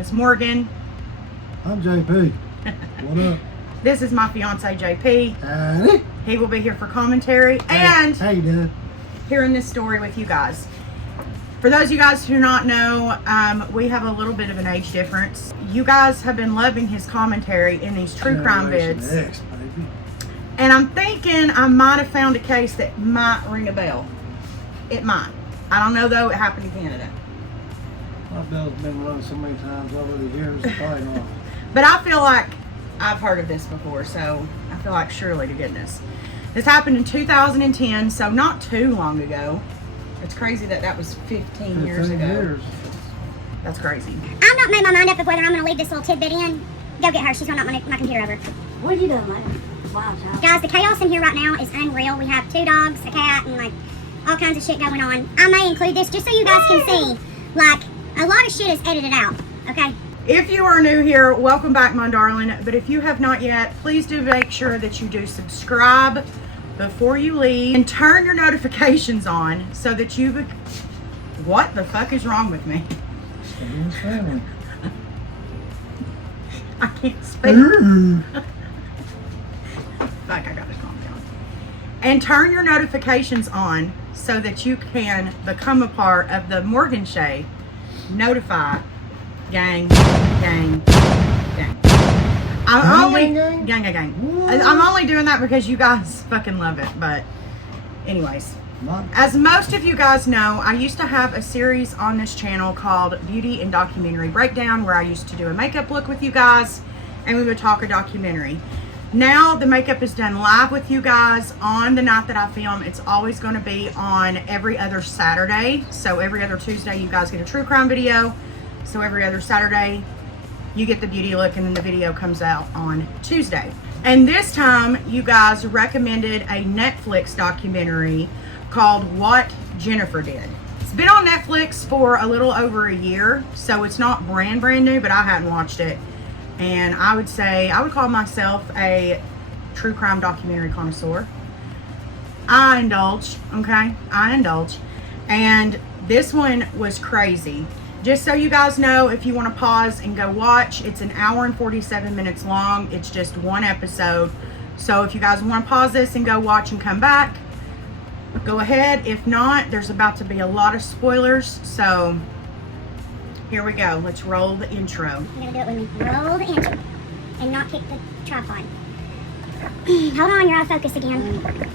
name is Morgan. I'm JP. What up? This is my fiance JP. Howdy. He will be here for commentary and How you doing? hearing this story with you guys. For those of you guys who do not know, we have a little bit of an age difference. You guys have been loving his commentary in these true crime vids. X, baby. And I'm thinking I might have found a case that might ring a bell. It might. I don't know though, it happened in Canada. My bell's been rung so many times over the years, it's probably not. But I feel like I've heard of this before, so I feel like surely to goodness. This happened in 2010, so not too long ago. It's crazy that that was 15 years ago. That's crazy. I've not made my mind up of whether I'm going to leave this little tidbit in. Go get her. She's going to knock my computer over. What are you doing, man? Wow, child. Guys, the chaos in here right now is unreal. We have 2 dogs, a cat, and like all kinds of shit going on. I may include this just so you guys can see. Like, a lot of shit is edited out, okay? If you are new here, welcome back, my darling. But if you have not yet, please do make sure that you do subscribe before you leave and turn your notifications on so that you... What the fuck is wrong with me? I can't speak. Fuck, I gotta calm down. And turn your notifications on so that you can become a part of the Morgan Shay Notify gang. I'm only doing that because you guys fucking love it. But anyways, as most of you guys know, I used to have a series on this channel called Beauty and Documentary Breakdown, where I used to do a makeup look with you guys and we would talk a documentary. Now the makeup is done live with you guys on the night that I film. It's always going to be on every other Saturday. So every other Tuesday you guys get a true crime video. So every other Saturday you get the beauty look, and then the video comes out on Tuesday. And this time you guys recommended a Netflix documentary called What Jennifer Did. It's been on Netflix for a little over a year, so it's not brand new, but I hadn't watched it. And I would say, I would call myself a true crime documentary connoisseur. I indulge, okay? I indulge. And this one was crazy. Just so you guys know, if you want to pause and go watch, it's an hour and 47 minutes long. It's just one episode. So if you guys want to pause this and go watch and come back, go ahead. If not, there's about to be a lot of spoilers. So here we go. Let's roll the intro. You're going to do it with me. Roll the intro and not kick the tripod. Hold on, you're out of focus again.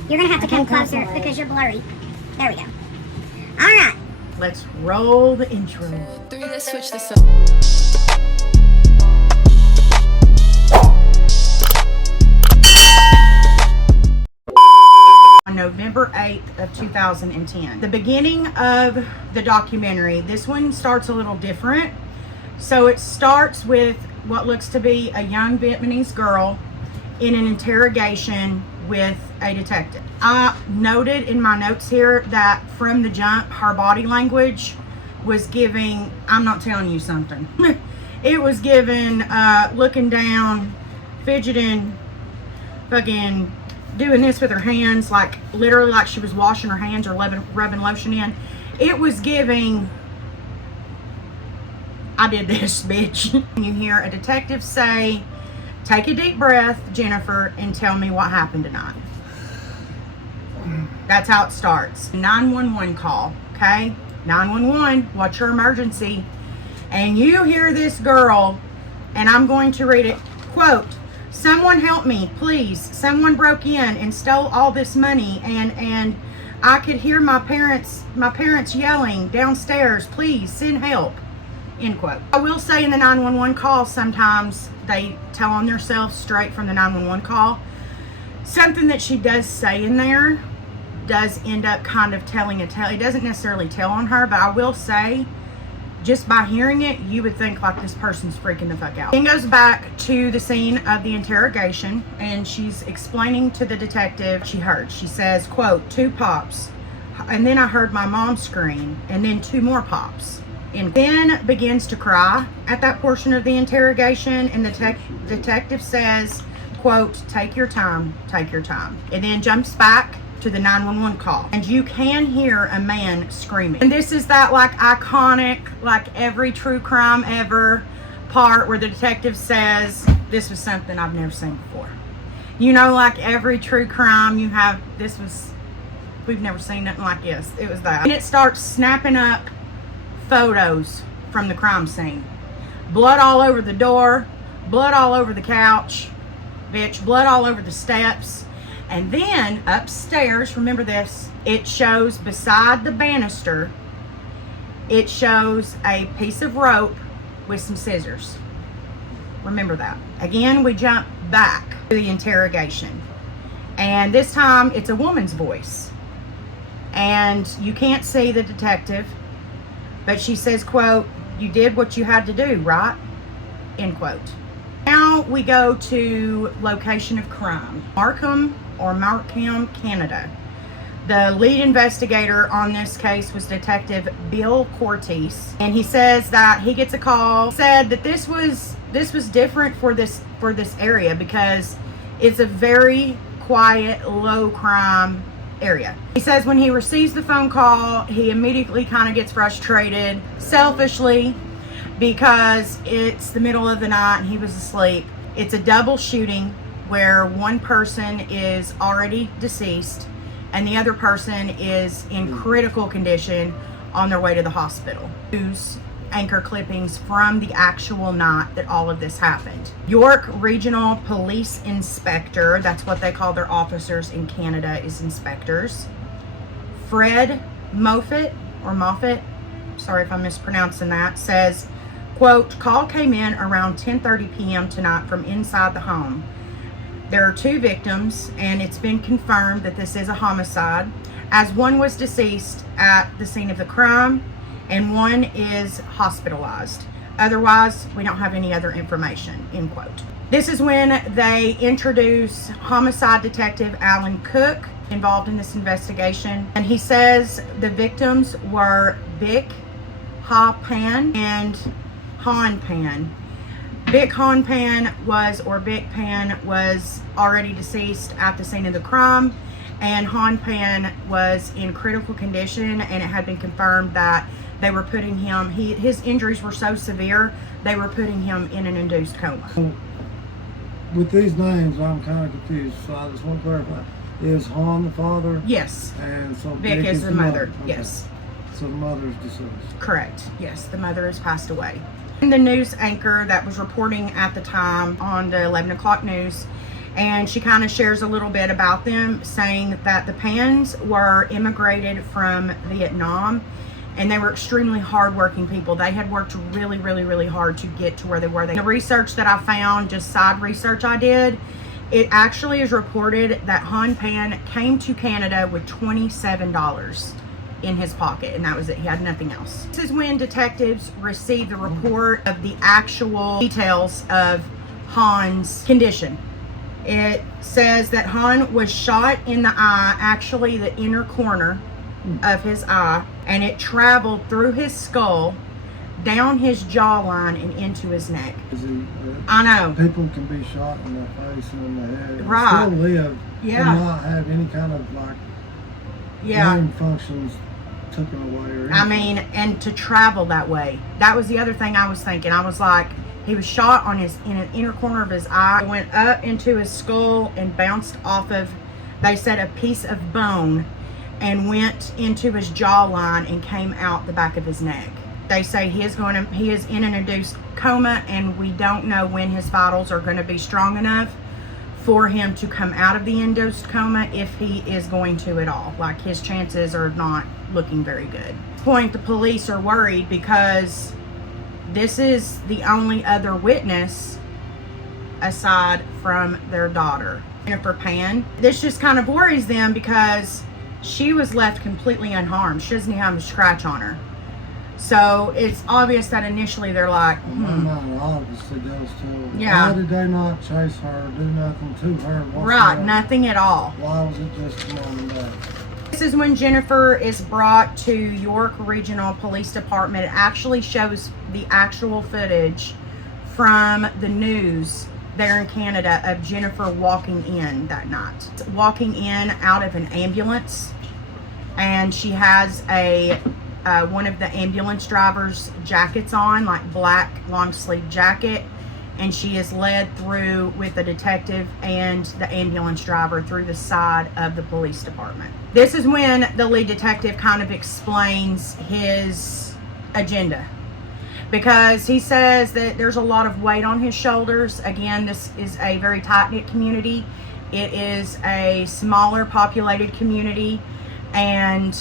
You're going to have to come closer because you're blurry. There we go. All right. Let's roll the intro. Let's switch this up. On November 8th of 2010. The beginning of the documentary, this one starts a little different. So it starts with what looks to be a young Vietnamese girl in an interrogation with a detective. I noted in my notes here that from the jump, her body language was giving, I'm not telling you something. It was giving, looking down, fidgeting, fucking doing this with her hands, like literally like she was washing her hands or rubbing lotion in. It was giving, I did this, bitch. You hear a detective say, "Take a deep breath, Jennifer, and tell me what happened tonight." That's how it starts. 911 call, okay? 911, what's your emergency? And you hear this girl, and I'm going to read it, quote, "Someone help me, please. Someone broke in and stole all this money, and I could hear my parents yelling downstairs, please send help," end quote. I will say in the 911 call, sometimes they tell on themselves straight from the 911 call. Something that she does say in there does end up kind of telling a tale. It doesn't necessarily tell on her, but I will say, just by hearing it, you would think like this person's freaking the fuck out. Then goes back to the scene of the interrogation, and she's explaining to the detective she heard. She says, quote, "2 pops, and then I heard my mom scream, and then 2 more pops." And then begins to cry at that portion of the interrogation, and the detective says, quote, "Take your time, take your time." It then jumps back to the 911 call, and you can hear a man screaming. And this is that like iconic, like every true crime ever, part where the detective says, this was something I've never seen before. You know, like every true crime you have, we've never seen nothing like this. It was that. And it starts snapping up photos from the crime scene. Blood all over the door, blood all over the couch, bitch, blood all over the steps. And then upstairs, remember this, it shows beside the banister, it shows a piece of rope with some scissors. Remember that. Again, we jump back to the interrogation. And this time it's a woman's voice. And you can't see the detective, but she says, quote, "You did what you had to do, right?" End quote. Now we go to location of crime. Markham, Canada. The lead investigator on this case was Detective Bill Cortese, and he says that he gets a call. Said that this was different for this area because it's a very quiet, low crime area. He says when he receives the phone call, he immediately kind of gets frustrated, selfishly, because it's the middle of the night and he was asleep. It's a double shooting where one person is already deceased and the other person is in critical condition on their way to the hospital. News anchor clippings from the actual night that all of this happened. York Regional Police Inspector, that's what they call their officers in Canada, is inspectors. Fred Moffat, sorry if I'm mispronouncing that, says, quote, "Call came in around 10:30 p.m. tonight from inside the home. There are 2 victims, and it's been confirmed that this is a homicide, as one was deceased at the scene of the crime, and one is hospitalized. Otherwise, we don't have any other information," end quote. This is when they introduce homicide detective Alan Cook, involved in this investigation. And he says the victims were Bic Ha Pan and Han Pan. Bic Han Pan was already deceased at the scene of the crime, and Han Pan was in critical condition, and it had been confirmed that they were putting him, his injuries were so severe, they were putting him in an induced coma. So, with these names, I'm kind of confused, so I just want to clarify. Is Han the father? Yes. And so Vic is the mother. Okay. Yes. So the mother is deceased. Correct. Yes, the mother has passed away. And the news anchor that was reporting at the time on the 11 o'clock news, and she kind of shares a little bit about them, saying that the Pans were immigrated from Vietnam, and they were extremely hardworking people. They had worked really, really, really hard to get to where they were. The research that I found, just side research I did, it actually is reported that Han Pan came to Canada with $27 in his pocket, and that was it. He had nothing else. This is when detectives received the report of the actual details of Han's condition. It says that Han was shot in the eye, actually the inner corner of his eye, and it traveled through his skull, down his jawline, and into his neck. I know. People can be shot in the face and in the head, right, and still live, yeah, and not have any kind of like brain functions taken away or anything. I mean, and to travel that way. That was the other thing I was thinking. I was like, he was shot in an inner corner of his eye, went up into his skull and bounced off of, they said, a piece of bone, and went into his jawline and came out the back of his neck. They say he is in an induced coma, and we don't know when his vitals are going to be strong enough for him to come out of the induced coma, if he is going to at all. Like, his chances are not looking very good. At this point, the police are worried because this is the only other witness aside from their daughter, Jennifer Pan. This just kind of worries them because she was left completely unharmed. She doesn't even have a scratch on her. So it's obvious that initially they're like, My mind obviously goes to, yeah, why did they not chase her, do nothing to her? Right, nothing at all. Why was it just mom and dad? This is when Jennifer is brought to York Regional Police Department. It actually shows the actual footage from the news there in Canada of Jennifer walking in that night. Walking in out of an ambulance, and she has a one of the ambulance driver's jackets on, like black long sleeve jacket, and she is led through with the detective and the ambulance driver through the side of the police department. This is when the lead detective kind of explains his agenda, because he says that there's a lot of weight on his shoulders. Again, this is a very tight-knit community. It is a smaller populated community, and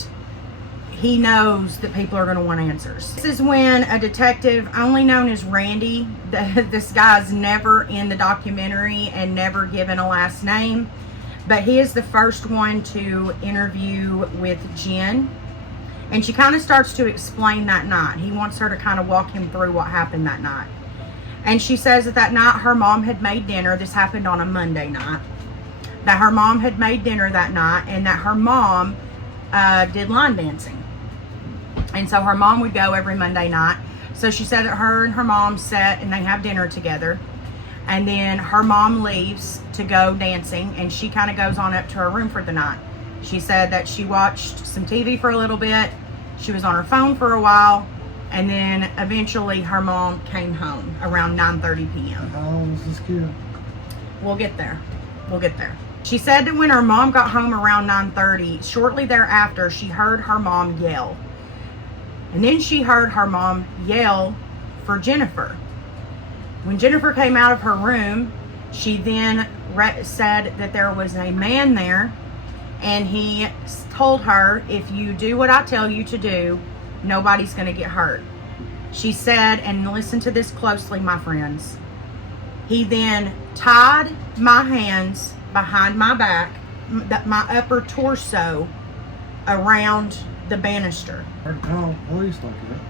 he knows that people are going to want answers. This is when a detective, only known as Randy, this guy's never in the documentary and never given a last name, but he is the first one to interview with Jen. And she kind of starts to explain that night. He wants her to kind of walk him through what happened that night. And she says that night her mom had made dinner. This happened on a Monday night. That her mom had made dinner that night, and that her mom did line dancing. And so her mom would go every Monday night. So she said that her and her mom sat and they have dinner together. And then her mom leaves to go dancing, and she kind of goes on up to her room for the night. She said that she watched some TV for a little bit. She was on her phone for a while. And then eventually her mom came home around 9:30 p.m. How old was this kid? We'll get there. We'll get there. She said that when her mom got home around 9:30, shortly thereafter, she heard her mom yell. And then she heard her mom yell for Jennifer. When Jennifer came out of her room, she then said that there was a man there, and he told her, if you do what I tell you to do, nobody's going to get hurt. She said, and listen to this closely, my friends, he then tied my hands behind my back, my upper torso, around the banister. Hard to call police like that.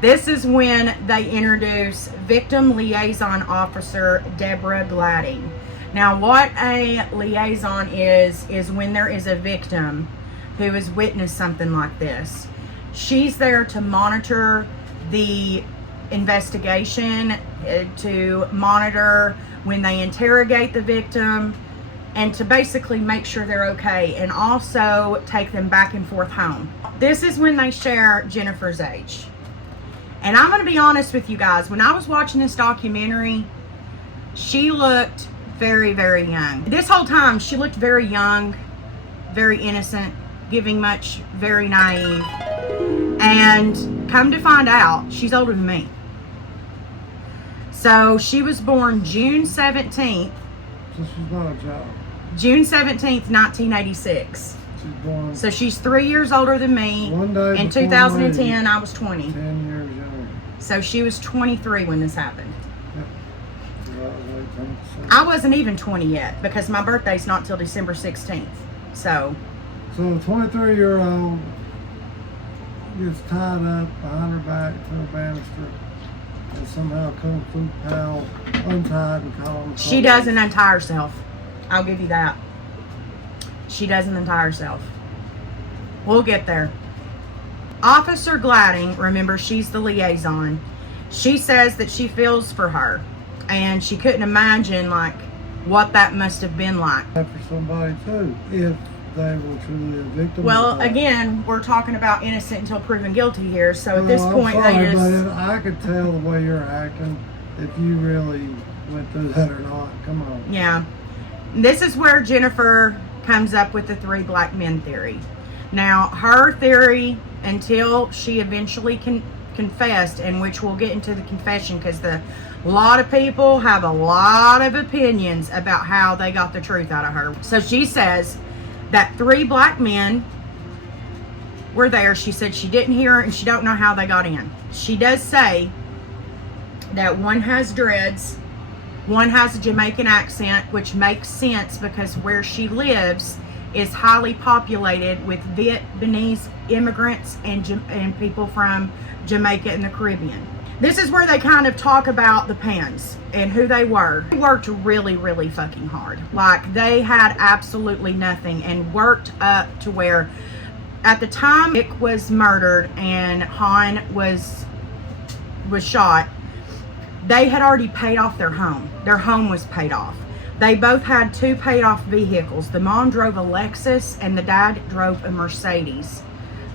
This is when they introduce Victim Liaison Officer Deborah Gladding. Now, what a liaison is when there is a victim who has witnessed something like this. She's there to monitor the investigation, to monitor when they interrogate the victim, and to basically make sure they're okay, and also take them back and forth home. This is when they share Jennifer's age. And I'm going to be honest with you guys, when I was watching this documentary, she looked very, very young. This whole time, she looked very young, very innocent, giving much, very naive. And come to find out, she's older than me. So she was born June 17th. So she's not a child. June 17th, 1986. She's born. So she's 3 years older than me. One day in before 2010, me, I was 20. 10 years younger. So she was 23 when this happened. Yep. So that was 18. I wasn't even 20 yet, because my birthday's not till December 16th. So a 23-year-old gets tied up behind her back to a banister, and somehow Kung Fu Pal untied and caught on. she doesn't untie herself. I'll give you that. She doesn't untie herself. We'll get there. Officer Gladding, remember, she's the liaison. She says that she feels for her, and she couldn't imagine like what that must have been like. For somebody too, if they were truly a victim. Well, again, we're talking about innocent until proven guilty here. So at this point, I'm sorry, they just. but I could tell the way you're acting if you really went through that or not. Come on. Yeah. This is where Jennifer comes up with the 3 black men theory. Now, her theory, until she eventually confessed, and which we'll get into the confession, because a lot of people have a lot of opinions about how they got the truth out of her. So she says that 3 black men were there. She said she didn't hear it, and she don't know how they got in. She does say that one has dreads, one has a Jamaican accent, which makes sense because where she lives is highly populated with Vietnamese immigrants and people from Jamaica and the Caribbean. This is where they kind of talk about the Pans and who they were. They worked really, really fucking hard. Like, they had absolutely nothing, and worked up to where at the time Nick was murdered and Han was shot, they had already paid off their home. Their home was paid off. They both had 2 paid off vehicles. The mom drove a Lexus and the dad drove a Mercedes.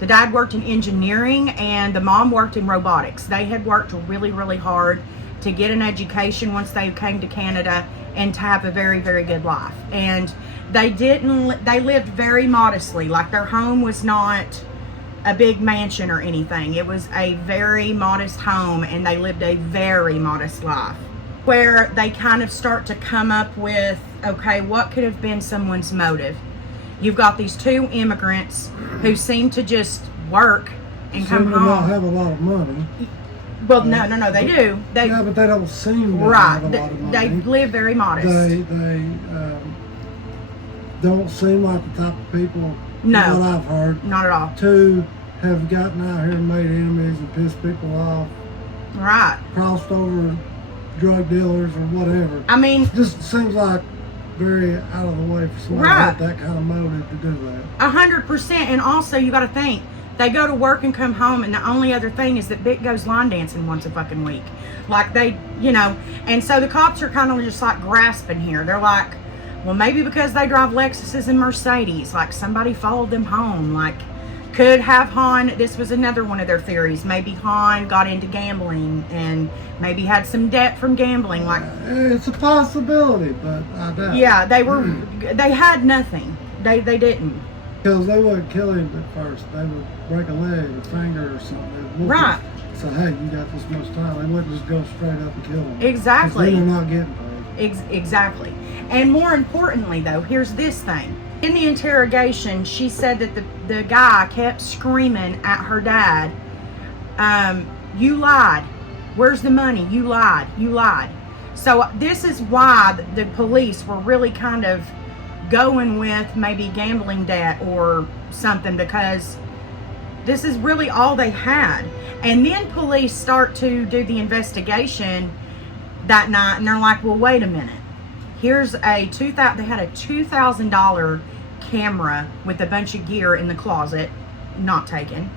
The dad worked in engineering and the mom worked in robotics. They had worked really, really hard to get an education once they came to Canada and to have a very, very good life. And they lived very modestly. Like, their home was not a big mansion or anything. It was a very modest home, and they lived a very modest life, where they kind of start to come up with, okay, what could have been someone's motive? You've got these two immigrants who seem to just work and come home. Not have a lot of money. Well, no, they do. Yeah, but they don't seem to right. have a lot of money. They live very modest. They don't seem like the type of people, No, what I've heard, not at all. to have gotten out here and made enemies and pissed people off. Right. Crossed over drug dealers or whatever. I mean, just seems like very out of the way for somebody to have that kind of motive to do that. 100%. And also, you got to think, they go to work and come home, and the only other thing is that Vic goes line dancing once a fucking week. Like, they, and so the cops are kind of just like grasping here. They're like, well, maybe because they drive Lexuses and Mercedes, like somebody followed them home. Like, could have Han, this was another one of their theories, maybe Han got into gambling and maybe had some debt from gambling. Like, it's a possibility, but I doubt. Yeah, they had nothing. They didn't. Because they wouldn't kill him at first. They would break a leg, a finger or something. Right. So, hey, you got this much time. They wouldn't just go straight up and kill him. Exactly. They're not getting paid. Exactly. And more importantly, though, here's this thing. In the interrogation, she said that the guy kept screaming at her dad, you lied. Where's the money? You lied. You lied. So this is why the police were really kind of going with maybe gambling debt or something, because this is really all they had. And then police start to do the investigation that night, and they're like, well, wait a minute. Here's they had a $2,000 camera with a bunch of gear in the closet, not taken.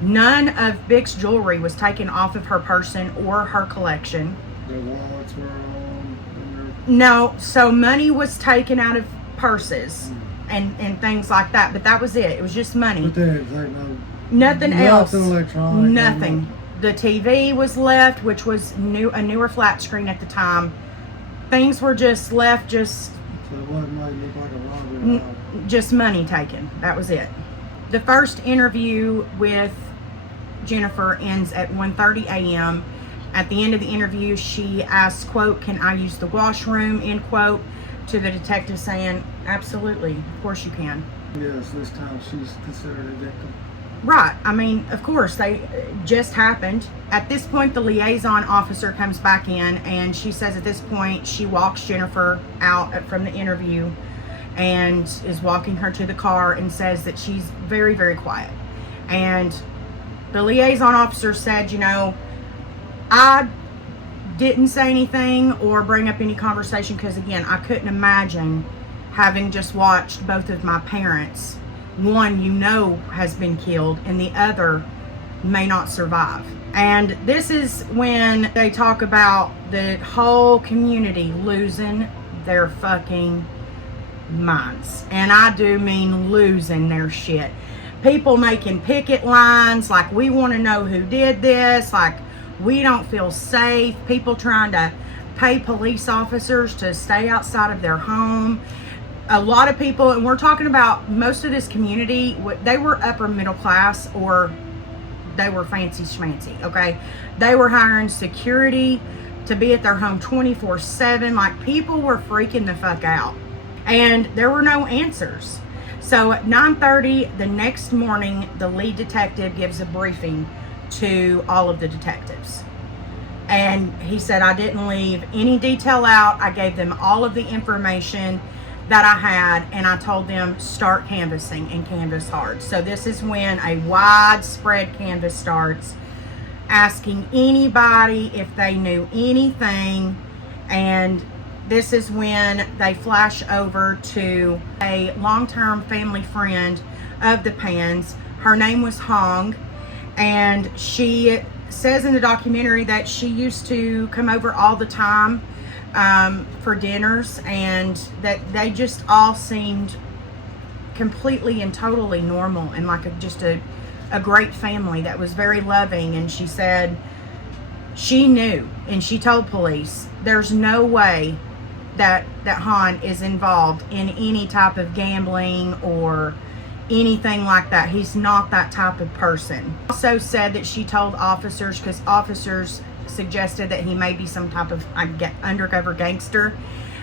None of Vic's jewelry was taken off of her person or her collection. Their wallets were on. No, so money was taken out of purses and things like that, but that was it. It was just money. But they didn't nothing else. Nothing electronic. Nothing. The TV was left, which was a newer flat screen at the time. Things were just left, So it wasn't like, look like a robbery. Just money taken. That was it. The first interview with Jennifer ends at 1:30 a.m. At the end of the interview, she asks, quote, can I use the washroom, end quote, to the detective saying, absolutely, of course you can. Yes, this time she's considered a victim. Right. I mean, of course, they just happened. At this point, the liaison officer comes back in, and she says at this point, she walks Jennifer out from the interview and is walking her to the car and says that she's very, very quiet. And the liaison officer said, I didn't say anything or bring up any conversation because, again, I couldn't imagine having just watched both of my parents. One, has been killed, and the other may not survive. And this is when they talk about the whole community losing their fucking minds. And I do mean losing their shit. People making picket lines, like, we want to know who did this, like, we don't feel safe. People trying to pay police officers to stay outside of their home. A lot of people, and we're talking about most of this community, they were upper middle class or they were fancy schmancy, okay? They were hiring security to be at their home 24/7. Like, people were freaking the fuck out. And there were no answers. So at 9:30 the next morning, the lead detective gives a briefing to all of the detectives. And he said, I didn't leave any detail out. I gave them all of the information that I had, and I told them start canvassing and canvass hard. So this is when a widespread canvass starts, asking anybody if they knew anything. And this is when they flash over to a long-term family friend of the Pans. Her name was Hong, and she says in the documentary that she used to come over all the time for dinners, and that they just all seemed completely and totally normal and like just a a great family that was very loving. And she said she knew, and she told police, there's no way that Han is involved in any type of gambling or anything like that. He's not that type of person. Also said that she told officers, because officers suggested that he may be some type of undercover gangster,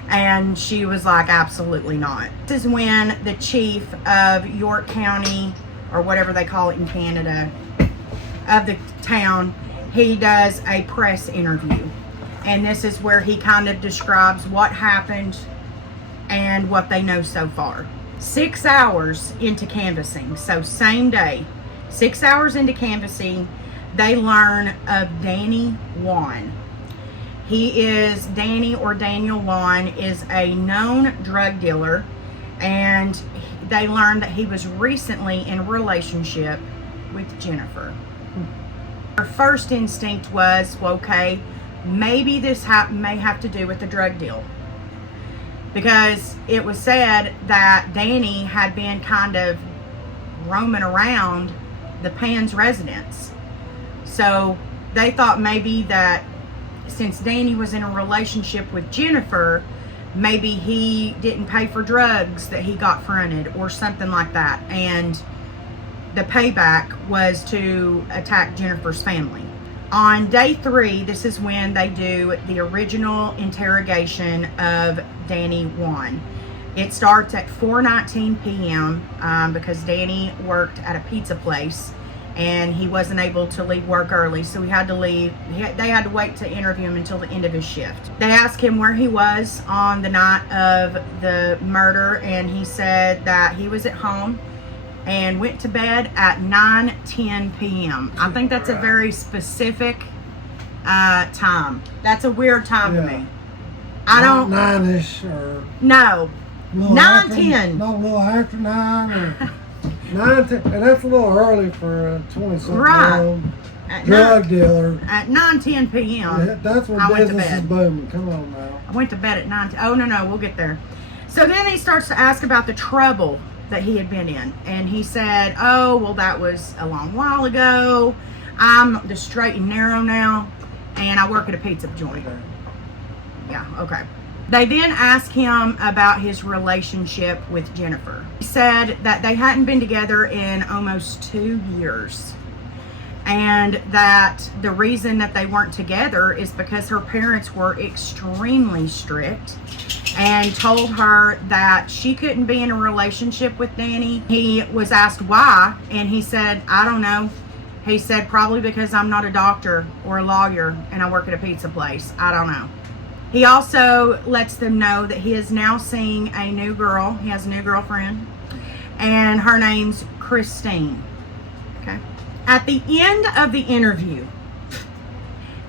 and she was like, absolutely not. This is when the chief of York County, or whatever they call it in Canada, of the town, he does a press interview. And this is where he kind of describes what happened and what they know so far. 6 hours into canvassing, so same day, 6 hours into canvassing, they learn of Danny Wan. Danny or Daniel Wan is a known drug dealer, and they learned that he was recently in a relationship with Jennifer. Her first instinct was, well, okay, maybe this may have to do with the drug deal, because it was said that Danny had been kind of roaming around the Pan's residence. So they thought maybe that since Danny was in a relationship with Jennifer, maybe he didn't pay for drugs that he got fronted or something like that. And the payback was to attack Jennifer's family. On day 3, this is when they do the original interrogation of Danny Wan. It starts at 4:19 p.m. Because Danny worked at a pizza place and he wasn't able to leave work early, so he had to leave. They had to wait to interview him until the end of his shift. They asked him where he was on the night of the murder, and he said that he was at home and went to bed at 9:10 p.m. I think that's a very specific time. That's a weird time to me. I don't... 9-ish or... No. 9:10. No, a little after 9 or... 9:10. And that's a little early for a 20-something-year-old drug dealer. At 9:10 p.m. Yeah, that's when business is booming. Come on now. I went to bed at 9. Oh, no, we'll get there. So then he starts to ask about the trouble that he had been in, and he said, oh, well, that was a long while ago. I'm the straight and narrow now, and I work at a pizza joint. Okay. Yeah, okay. They then asked him about his relationship with Jennifer. He said that they hadn't been together in almost 2 years, and that the reason that they weren't together is because her parents were extremely strict and told her that she couldn't be in a relationship with Danny. He was asked why, and he said, I don't know. He said, probably because I'm not a doctor or a lawyer and I work at a pizza place. I don't know. He also lets them know that he is now seeing a new girl. He has a new girlfriend, and her name's Christine. Okay. At the end of the interview,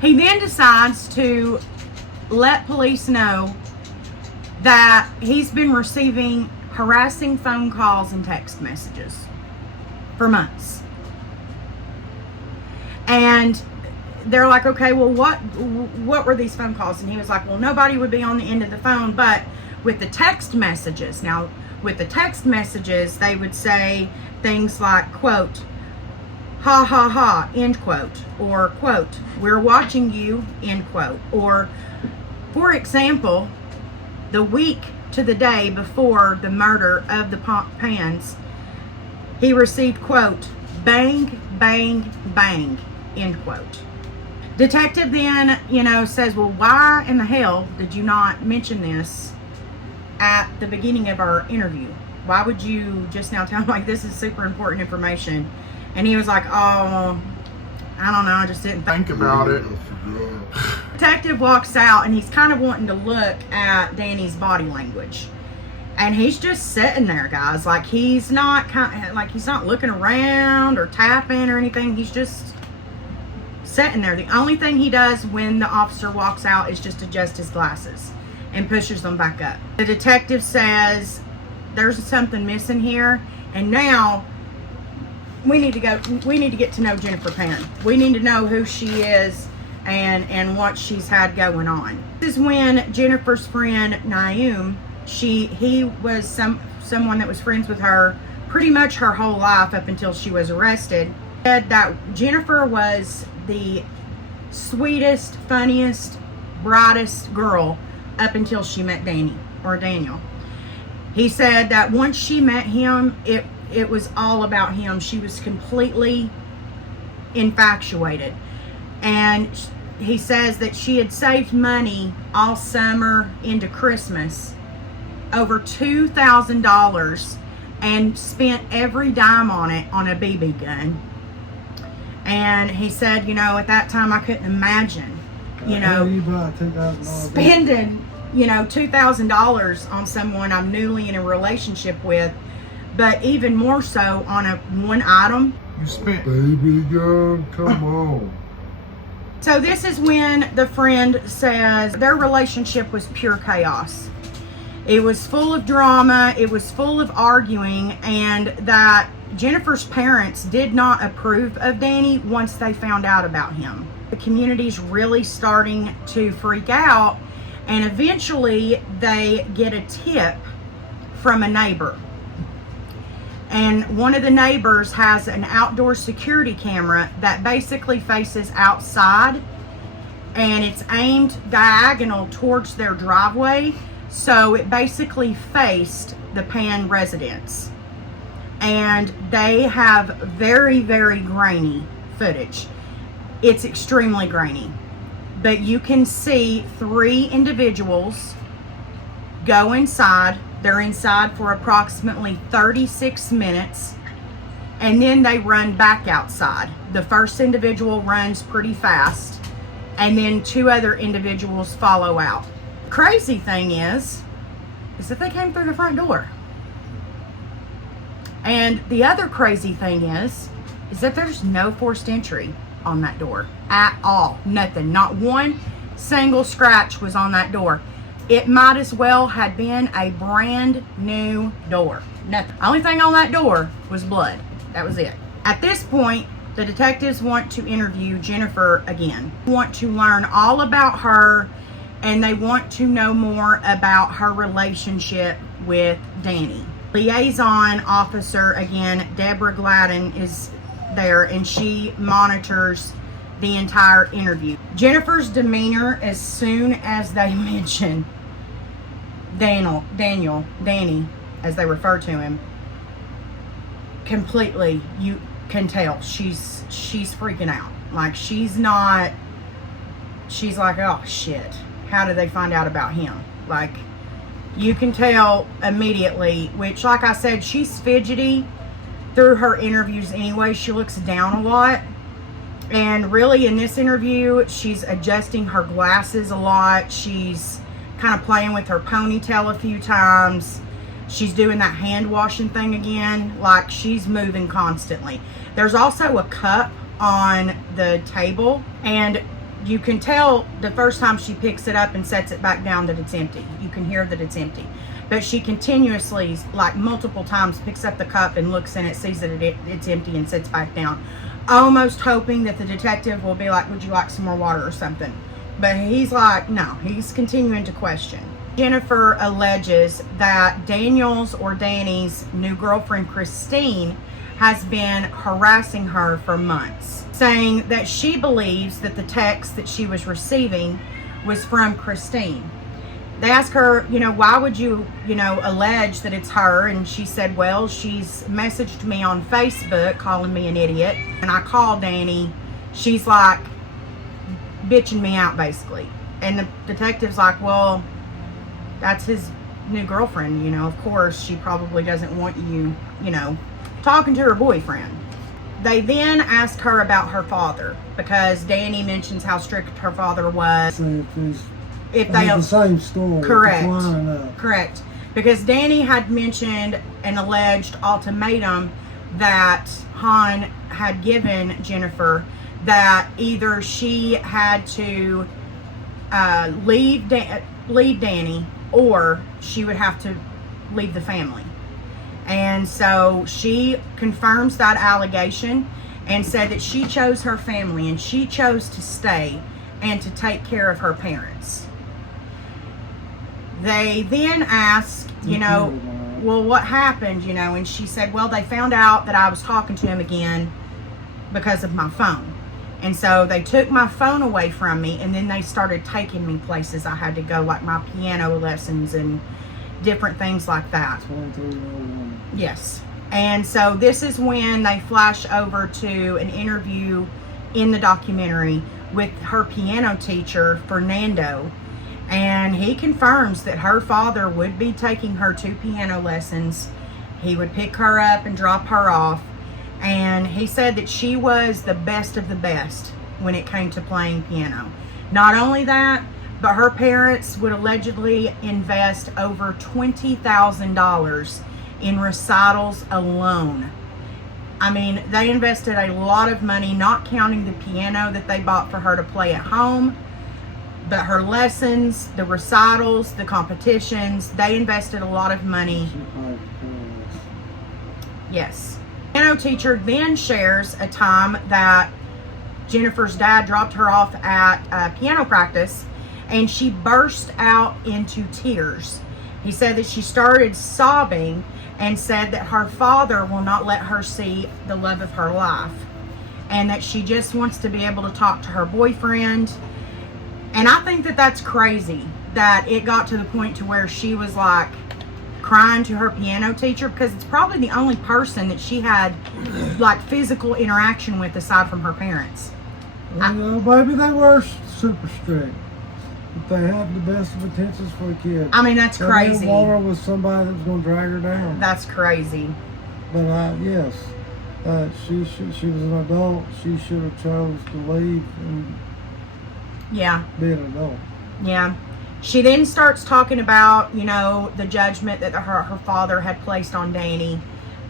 he then decides to let police know that he's been receiving harassing phone calls and text messages for months. And they're like, okay, well, what were these phone calls? And he was like, well, nobody would be on the end of the phone, but with the text messages. Now, with the text messages, they would say things like, quote, ha, ha, ha, end quote, or quote, we're watching you, end quote. Or, for example, the week to the day before the murder of the Pans, he received, quote, bang, bang, bang, end quote. Detective then, says, well, why in the hell did you not mention this at the beginning of our interview? Why would you just now tell me, like, this is super important information? And he was like, oh, I don't know, I just didn't think about it. Detective walks out, and he's kind of wanting to look at Danny's body language. And he's just sitting there, guys. Like, he's not he's not looking around or tapping or anything. He's just sitting there. The only thing he does when the officer walks out is just adjust his glasses and pushes them back up. The detective says, there's something missing here, and now we need to get to know Jennifer Pan. We need to know who she is and what she's had going on. This is when Jennifer's friend Naomi, he was someone that was friends with her pretty much her whole life up until she was arrested. Said that Jennifer was the sweetest, funniest, brightest girl up until she met Daniel. He said that once she met him, it was all about him. She was completely infatuated. And he says that she had saved money all summer into Christmas, over $2,000, and spent every dime on it on a BB gun. And he said, you know, at that time I couldn't imagine, you know, spending, you know, $2,000 on someone I'm newly in a relationship with, but even more so on one item. You spent baby gun, come on. So this is when the friend says their relationship was pure chaos. It was full of drama, it was full of arguing, and that Jennifer's parents did not approve of Danny once they found out about him. The community's really starting to freak out, and eventually they get a tip from a neighbor. And one of the neighbors has an outdoor security camera that basically faces outside, and it's aimed diagonal towards their driveway. So it basically faced the Pan residence. And they have very, very grainy footage. It's extremely grainy. But you can see 3 individuals go inside. They're inside for approximately 36 minutes. And then they run back outside. The first individual runs pretty fast. And then 2 other individuals follow out. Crazy thing is that they came through the front door. And the other crazy thing is that there's no forced entry on that door at all. Nothing. Not one single scratch was on that door. It might as well had been a brand new door. Nothing. The only thing on that door was blood. That was it. At this point, the detectives want to interview Jennifer again. They want to learn all about her, and they want to know more about her relationship with Danny. Liaison officer, again, Deborah Gladden, is there, and she monitors the entire interview. Jennifer's demeanor as soon as they mention Danny, as they refer to him, completely, you can tell she's freaking out. Like, she's like, oh shit, how did they find out about him? Like, you can tell immediately, which, like I said, she's fidgety through her interviews anyway. She looks down a lot. And really, in this interview, she's adjusting her glasses a lot. She's kind of playing with her ponytail a few times. She's doing that hand washing thing again. Like, she's moving constantly. There's also a cup on the table, and you can tell the first time she picks it up and sets it back down that it's empty. You can hear that it's empty. But she continuously, like multiple times, picks up the cup and looks in it, sees that it's empty, and sets back down. Almost hoping that the detective will be like, would you like some more water or something? But he's like, no, he's continuing to question. Jennifer alleges that Daniel's or Danny's new girlfriend, Christine, has been harassing her for months, saying that she believes that the text that she was receiving was from Christine. They asked her, you know, why would you, allege that it's her? And she said, well, she's messaged me on Facebook calling me an idiot. And I called Danny. She's like bitching me out, basically. And the detective's like, well, that's his new girlfriend, of course she probably doesn't want you, talking to her boyfriend. They then asked her about her father, because Danny mentions how strict her father was. If they the same story. Correct. Because Danny had mentioned an alleged ultimatum that Han had given Jennifer, that either she had to leave Danny, or she would have to leave the family. And so she confirms that allegation and said that she chose her family and she chose to stay and to take care of her parents. They then asked, well, what happened, and she said, well, they found out that I was talking to him again, because of my phone. And so they took my phone away from me, and then they started taking me places I had to go, like my piano lessons and different things like that. 2301. Yes. And so this is when they flash over to an interview in the documentary with her piano teacher, Fernando. And he confirms that her father would be taking her to piano lessons. He would pick her up and drop her off. And he said that she was the best of the best when it came to playing piano. Not only that, but her parents would allegedly invest over $20,000 in recitals alone. I mean, they invested a lot of money, not counting the piano that they bought for her to play at home, but her lessons, the recitals, the competitions. They invested a lot of money. Yes. The piano teacher then shares a time that Jennifer's dad dropped her off at piano practice, and she burst out into tears. He said that she started sobbing and said that her father will not let her see the love of her life, and that she just wants to be able to talk to her boyfriend. And I think that that's crazy that it got to the point to where she was like crying to her piano teacher, because it's probably the only person that she had like physical interaction with aside from her parents. Well, maybe they were super strict, but they had the best of intentions for a kid. I mean, that's crazy. Water was somebody that was going to drag her down. That's crazy. But yes, she was an adult. She should have chose to leave and be an adult. Yeah. She then starts talking about, you know, the judgment that her father had placed on Danny.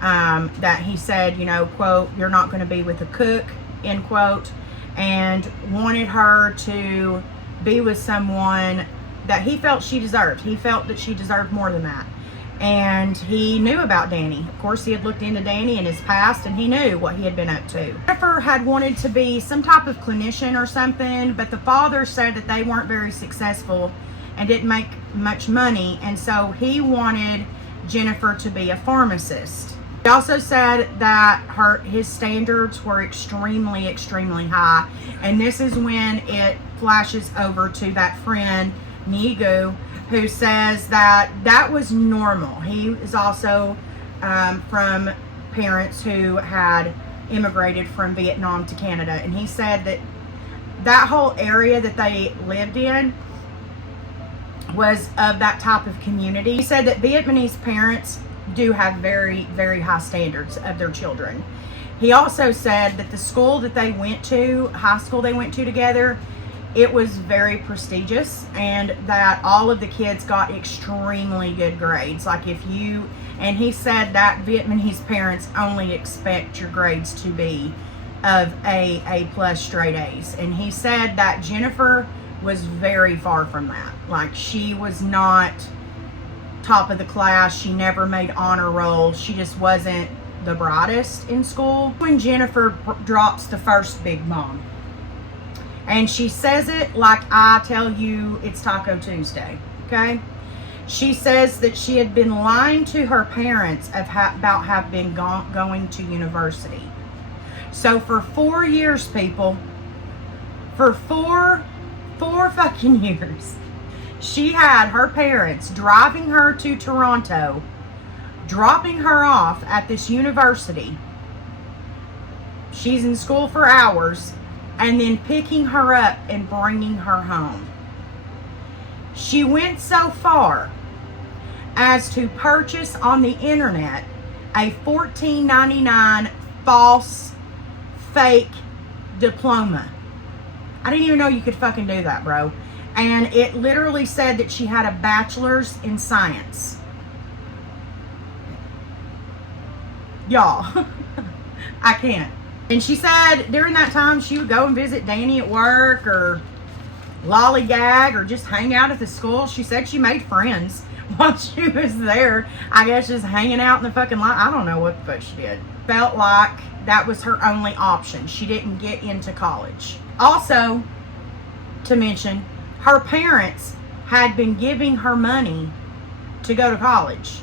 That he said, you know, quote, "You're not going to be with a cook," end quote, and wanted her to be with someone that he felt she deserved. He felt that she deserved more than that. And he knew about Danny. Of course, he had looked into Danny and his past, and he knew what he had been up to. Jennifer had wanted to be some type of clinician or something, but the father said that they weren't very successful and didn't make much money, and so he wanted Jennifer to be a pharmacist. He also said that his standards were extremely, extremely high, and this is when it flashes over to that friend, Nigu, who says that that was normal. He is also from parents who had immigrated from Vietnam to Canada, and he said that that whole area that they lived in was of that type of community. He said that Vietnamese parents do have very, very high standards of their children. He also said that the school that they went to, high school they went to together, it was very prestigious, and that all of the kids got extremely good grades. Like and he said that Vietnamese parents only expect your grades to be of A plus straight A's. And he said that Jennifer was very far from that. Like, she was not top of the class. She never made honor roll. She just wasn't the brightest in school. When Jennifer drops the first big bomb, and she says it like I tell you it's Taco Tuesday, okay? She says that she had been lying to her parents about have been going to university. So for 4 years, people, for four fucking years, she had her parents driving her to Toronto, dropping her off at this university. She's in school for hours, and then picking her up and bringing her home. She went so far as to purchase on the internet a $14.99 false, fake diploma. I didn't even know you could fucking do that, bro. And it literally said that she had a bachelor's in science. Y'all, I can't. And she said during that time she would go and visit Danny at work or lollygag or just hang out at the school. She said she made friends while she was there. I guess just hanging out in the fucking line. I don't know what the fuck she did. Felt like that was her only option. She didn't get into college. Also, to mention, her parents had been giving her money to go to college.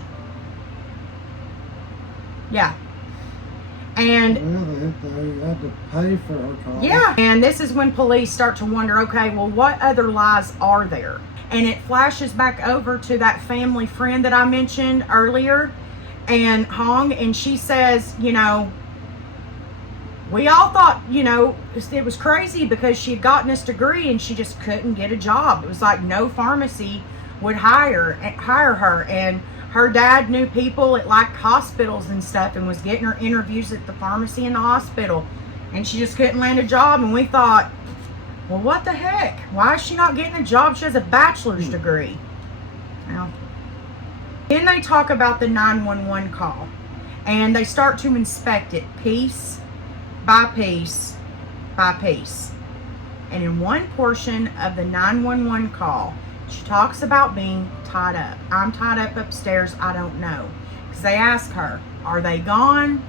Yeah. And they had to pay for her car. yeah, and this is when police start to wonder, okay, well, what other lies are there? And it flashes back over to that family friend that I mentioned earlier, and Hong, and she says, you know, we all thought, you know, it was crazy because she had gotten this degree and she just couldn't get a job. It was like no pharmacy would hire her, and her dad knew people at like hospitals and stuff and was getting her interviews at the pharmacy in the hospital, and she just couldn't land a job. And we thought, well, what the heck? Why is she not getting a job? She has a bachelor's degree. Well, then they talk about the 911 call, and they start to inspect it piece by piece by piece. And in one portion of the 911 call, she talks about being tied up. I'm tied up upstairs. I don't know. Because they ask her, are they gone?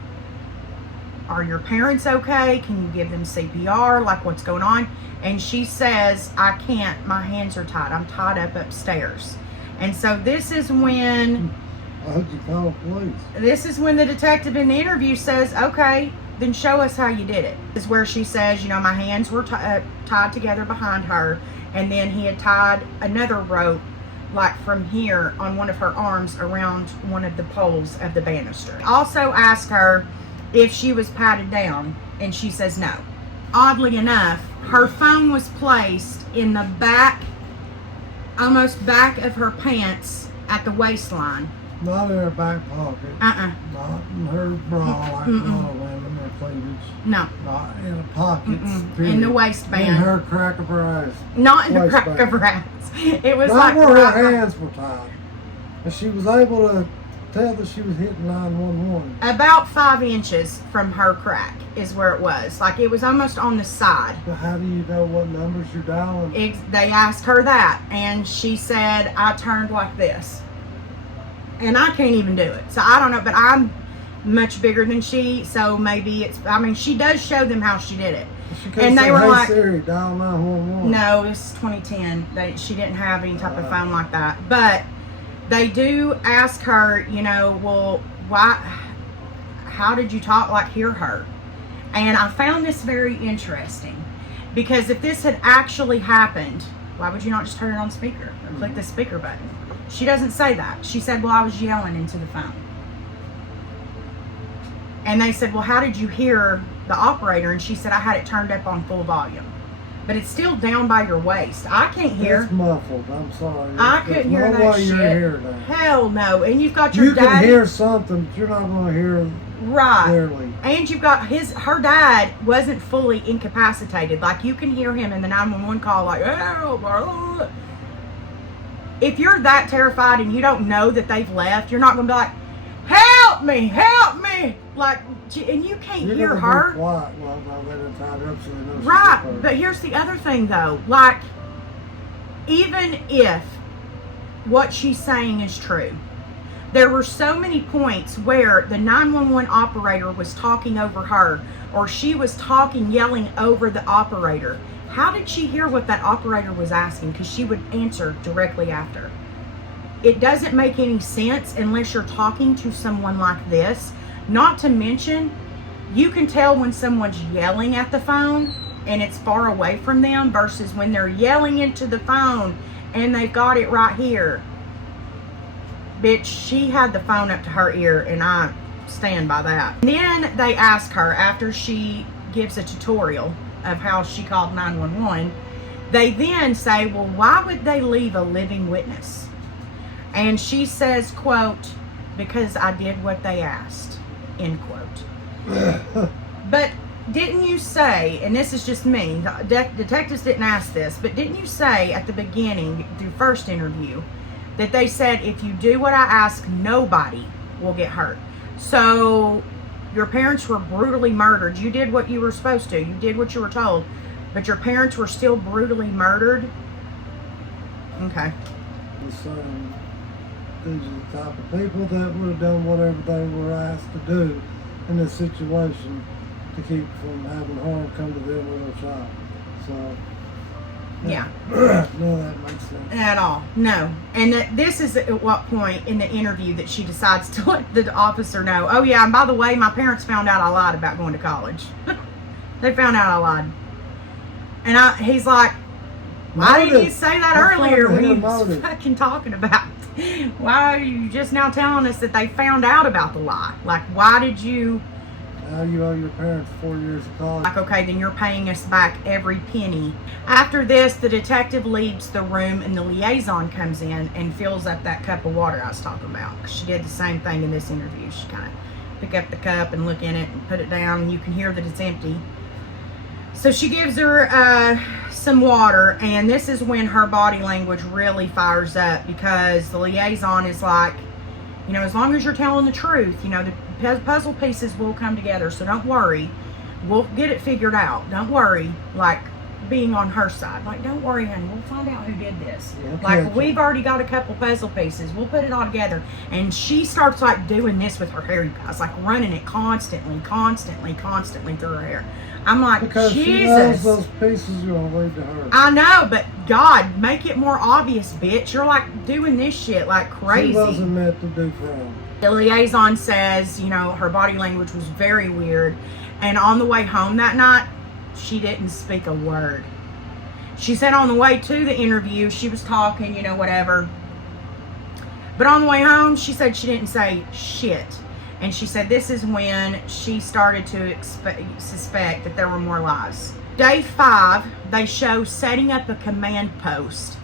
Are your parents okay? Can you give them CPR? Like, what's going on? And she says, I can't. My hands are tied. I'm tied up upstairs. And so this is when... I hope you call police. This is when the detective in the interview says, okay, then show us how you did it. This is where she says, you know, my hands were tied together behind her, and then he had tied another rope, like from here on one of her arms around one of the poles of the banister. Also asked her if she was patted down, and she says no. Oddly enough, her phone was placed in the back, almost back of her pants at the waistline. Not in her back pocket. Not in her bra like a lot of women, or cleavage. No. Not in a pocket. In the waistband. In her crack of her ass. Not in the crack of her ass. It was not like where her hands were tied. And she was able to tell that she was hitting 911. About 5 inches from her crack is where it was. Like, it was almost on the side. But how do you know what numbers you're dialing? They asked her that, and she said, I turned like this. And I can't even do it. So I don't know, but I'm much bigger than she, so maybe it's, I mean, she does show them how she did it. And they were hey, like, Siri, dial 911. No, this is 2010. She didn't have any type of phone like that. But they do ask her, you know, well, why, how did you hear her? And I found this very interesting, because if this had actually happened, why would you not just turn it on speaker or click the speaker button? She doesn't say that. She said, well, I was yelling into the phone. And they said, well, how did you hear the operator? And she said, I had it turned up on full volume. But it's still down by your waist. I can't hear. It's muffled. I'm sorry. I couldn't hear that way shit. You're hearing that. Hell no. And you've got your dad. You can hear something, but you're not going to hear right clearly. And you've got her dad wasn't fully incapacitated. Like, you can hear him in the 911 call, like, help. If you're that terrified and you don't know that they've left, you're not going to be like, help me, help me. Like, and you can't hear her. Be quiet while they're tied her up so they know she's right. But here's the other thing, though. Like, even if what she's saying is true, there were so many points where the 911 operator was talking over her, or she was talking, yelling over the operator. How did she hear what that operator was asking? Because she would answer directly after. It doesn't make any sense unless you're talking to someone like this. Not to mention, you can tell when someone's yelling at the phone and it's far away from them versus when they're yelling into the phone and they've got it right here. Bitch, she had the phone up to her ear, and I stand by that. And then they ask her, after she gives a tutorial of how she called 911, they then say, well, why would they leave a living witness? And she says, quote, because I did what they asked, end quote. But didn't you say, and this is just me, detectives didn't ask this, but didn't you say at the beginning, the first interview, that they said, if you do what I ask, nobody will get hurt? So your parents were brutally murdered. You did what you were supposed to. You did what you were told. But your parents were still brutally murdered? Okay. So, these are the type of people that would have done whatever they were asked to do in this situation to keep from having harm come to them or their child. So, Yeah. No, that makes sense. At all. No. And this is at what point in the interview that she decides to let the officer know, oh yeah, and by the way, my parents found out I lied about going to college. They found out I lied. And he's like, why didn't you say that earlier when you was fucking talking about it? Why are you just now telling us that they found out about the lie? Like, why did you... Now you owe your parents 4 years of college. Like, okay, then you're paying us back every penny. After this, the detective leaves the room and the liaison comes in and fills up that cup of water I was talking about. She did the same thing in this interview. She kind of pick up the cup and look in it and put it down, and you can hear that it's empty. So she gives her some water, and this is when her body language really fires up, because the liaison is like, you know, as long as you're telling the truth, you know, the puzzle pieces will come together, so don't worry. We'll get it figured out. Don't worry. Like, being on her side. Like, don't worry, honey. We'll find out who did this. Okay. Like, we've already got a couple puzzle pieces. We'll put it all together. And she starts, like, doing this with her hair, you guys. Like, running it constantly through her hair. I'm like, because Jesus. She knows those pieces are going to lead to her. I know, but God, make it more obvious, bitch. You're, like, doing this shit like crazy. She wasn't meant to do crime. The liaison says, you know, her body language was very weird. And on the way home that night, she didn't speak a word. She said on the way to the interview, she was talking, you know, whatever. But on the way home, she said she didn't say shit. And she said this is when she started to suspect that there were more lies. Day 5, they show setting up a command post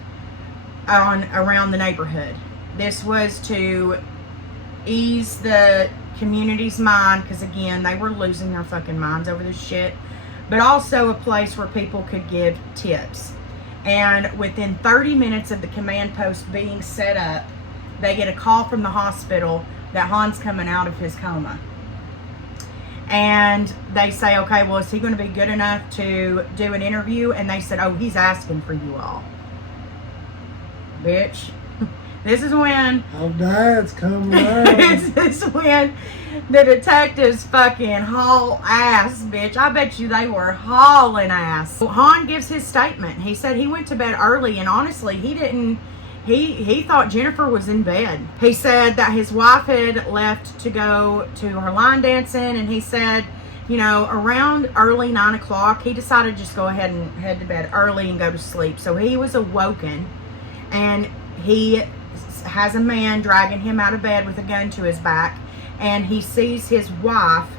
around the neighborhood. This was to ease the community's mind, because again, they were losing their fucking minds over this shit. But also a place where people could give tips. And within 30 minutes of the command post being set up, they get a call from the hospital that Han's coming out of his coma. And they say, okay, well, is he going to be good enough to do an interview? And they said, oh, he's asking for you all. Bitch. This is when... Oh, Dad's coming around. This is when the detectives fucking haul ass, bitch. I bet you they were hauling ass. Han gives his statement. He said he went to bed early, and honestly, he didn't... He thought Jennifer was in bed. He said that his wife had left to go to her line dancing, and he said, you know, around early 9 o'clock, he decided to just go ahead and head to bed early and go to sleep. So he was awoken, and he has a man dragging him out of bed with a gun to his back, and he sees his wife,